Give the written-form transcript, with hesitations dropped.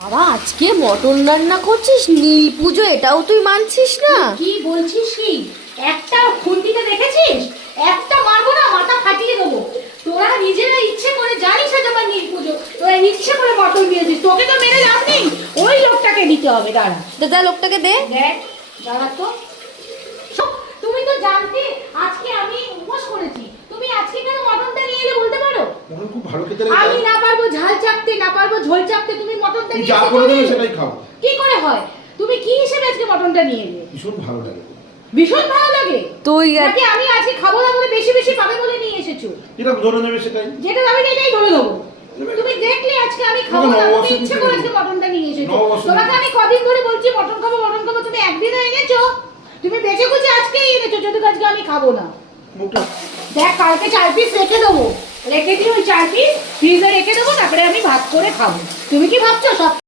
বাবা আজকে মটন রান্না করছিস, নীল পুজো, এটাও তুই মানছিস না? কি বলছিস কি? একটা খুন্তিতে দেখেছিস? একটা মারবো না, মাথা ফাটিয়ে দেবো। তোরা নিজেরা ইচ্ছে করে জানিস না তোমার নীল পুজো, তোরা ইচ্ছে করে মটন দিয়েছিস। তোকে তো মেরে লাভ নেই, ওই লোকটাকে দিতে হবে। দাঁড়া দাদা লোকটাকে দে। দেখ, দাঁড়া তো। তুমি তো জানতে আজকে আমি উপোস করেছি, তুমি আজকে কেন মটনটা নিয়ে এলে বলতে পারো? মটন খুব ভালো খেতে লাগে। আমি না পারবো ঝাল চাপতে, না পারবো ঝোল চাপতে, তুমি মটনটা নিয়ে যা এসে করে দেবে চলে এলে। সেটাই খাও। কি করে হয়? তুমি কি হিসেবে আজকে মটনটা নিয়ে এলে? ভীষণ ভালো লাগে। ভীষণ ভালো লাগে তুই নাকি আমি আজকে খাবো না বলে বেশি বেশি পাবে বলে নিয়ে এসেছো? যেটা ধরে নেবে সেটাই। যেটা আমি এটাই ধরে নেবো। তুমি দেখলে আজকে আমি খাবো না, তুমি ইচ্ছে করে আজকে মটনটা নিয়ে এসেছো। তোমাকে আমি কদিন ধরে বলছি মটন খাবো মটন খাবো, তুমি একদিনও এনেছো? তুমি বেঁচে খুঁজে আজকেই এনেছো, যদি আজকে আমি খাবো না। মুখটা দেখ, কালকে 4 পিস রেখে দেবো, রেখে দিয়ে ওই 4 পিস ফ্রিজে রেখে দেবো, তারপরে আমি ভাত করে খাবো। তুমি কি ভাবছো সব